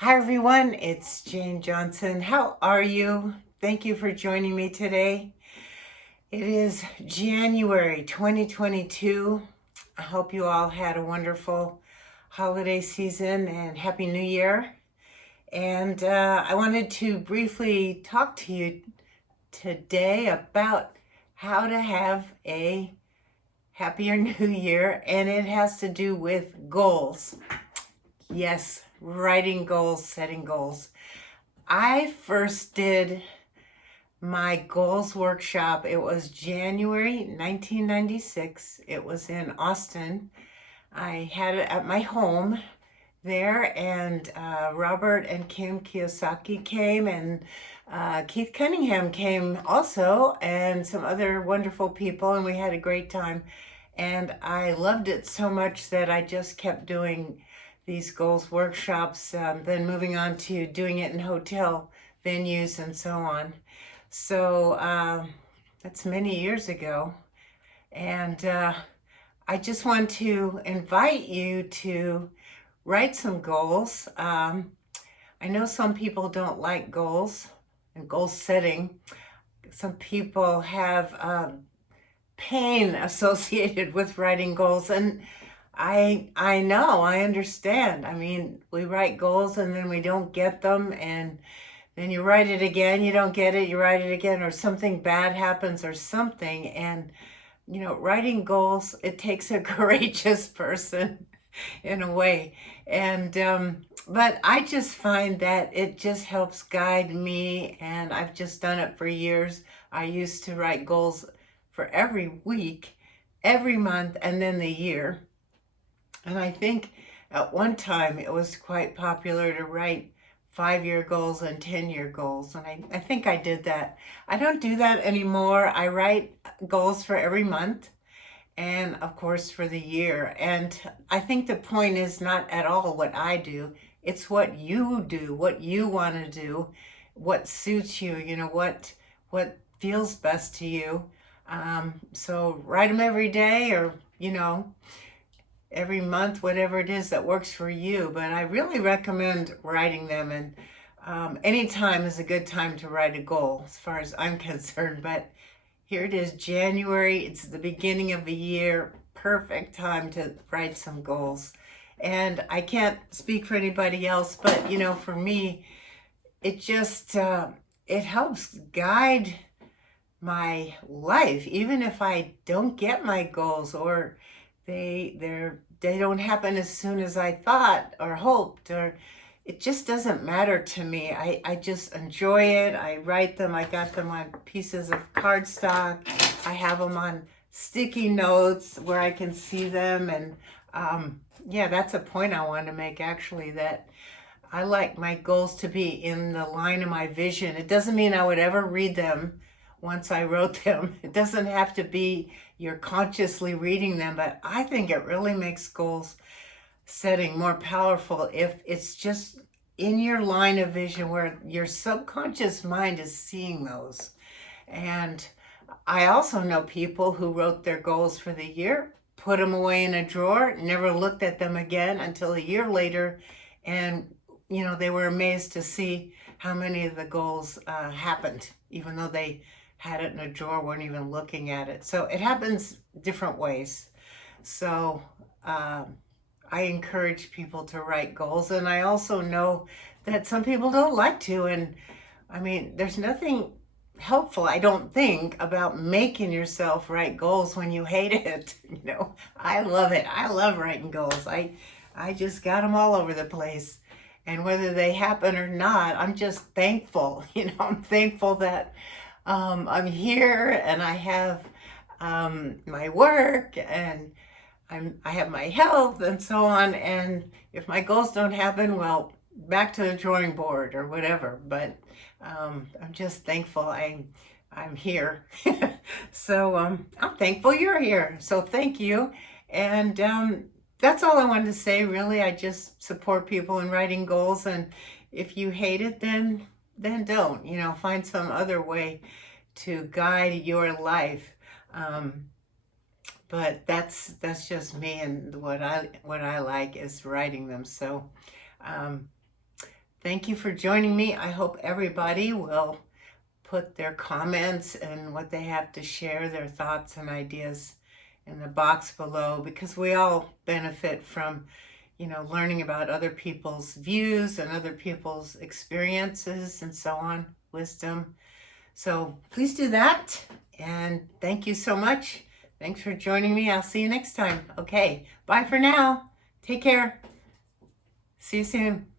Hi everyone, it's Jane Johnson. How are you? Thank you for joining me today. It is January 2022. I hope you all had a wonderful holiday season and Happy New Year. And I wanted to briefly talk to you today about how to have a happier new year, and it has to do with goals. Yes, writing goals, setting goals. I first did my goals workshop. It was January 1996. It was in Austin. I had it at my home there, and Robert and Kim Kiyosaki came, and Keith Cunningham came also, and some other wonderful people, and we had a great time. And I loved it so much that I just kept doing these goals workshops, then moving on to doing it in hotel venues and so on. So that's many years ago. And I just want to invite you to write some goals. I know some people don't like goals and goal setting. Some people have pain associated with writing goals, and I know, I understand. I mean, we write goals and then we don't get them, and then you write it again, you don't get it, you write it again, or something bad happens or something. And writing goals, it takes a courageous person in a way. And but I just find that it just helps guide me, and I've just done it for years. I used to write goals for every week, every month, and then the year. And I think at one time it was quite popular to write 5-year goals and 10-year goals. And I think I did that. I don't do that anymore. I write goals for every month and, of course, for the year. And I think the point is not at all what I do, it's what you do, what you want to do, what suits you, what feels best to you. So write them every day, or, every month, whatever it is that works for you. But I really recommend writing them, and any time is a good time to write a goal as far as I'm concerned. But here it is, January, it's the beginning of the year, perfect time to write some goals. And I can't speak for anybody else, but for me, it just it helps guide my life, even if I don't get my goals, or they don't happen as soon as I thought or hoped, or it just doesn't matter to me. I just enjoy it. I write them. I got them on pieces of cardstock. I have them on sticky notes where I can see them. And yeah, that's a point I wanted to make, actually, that I like my goals to be in the line of my vision. It doesn't mean I would ever read them once I wrote them. It doesn't have to be you're consciously reading them, but I think it really makes goals setting more powerful if it's just in your line of vision where your subconscious mind is seeing those. And I also know people who wrote their goals for the year, put them away in a drawer, never looked at them again until a year later, and they were amazed to see how many of the goals happened, even though they had it in a drawer, weren't even looking at it. So it happens different ways. So I encourage people to write goals, and I also know that some people don't like to. And I mean, there's nothing helpful, I don't think, about making yourself write goals when you hate it. I love it. I love writing goals. I just got them all over the place. And whether they happen or not, I'm just thankful. I'm thankful that I'm here, and I have my work, and I have my health and so on. And if my goals don't happen, well, back to the drawing board or whatever. But I'm just thankful I'm here. So I'm thankful you're here. So thank you. And that's all I wanted to say, really. I just support people in writing goals. And if you hate it, then don't. Find some other way to guide your life. But that's just me, and what I like is writing them. So thank you for joining me. I hope everybody will put their comments and what they have to share, their thoughts and ideas in the box below, because we all benefit from, learning about other people's views and other people's experiences and so on, wisdom. So please do that. And thank you so much. Thanks for joining me. I'll see you next time. Okay, bye for now. Take care. See you soon.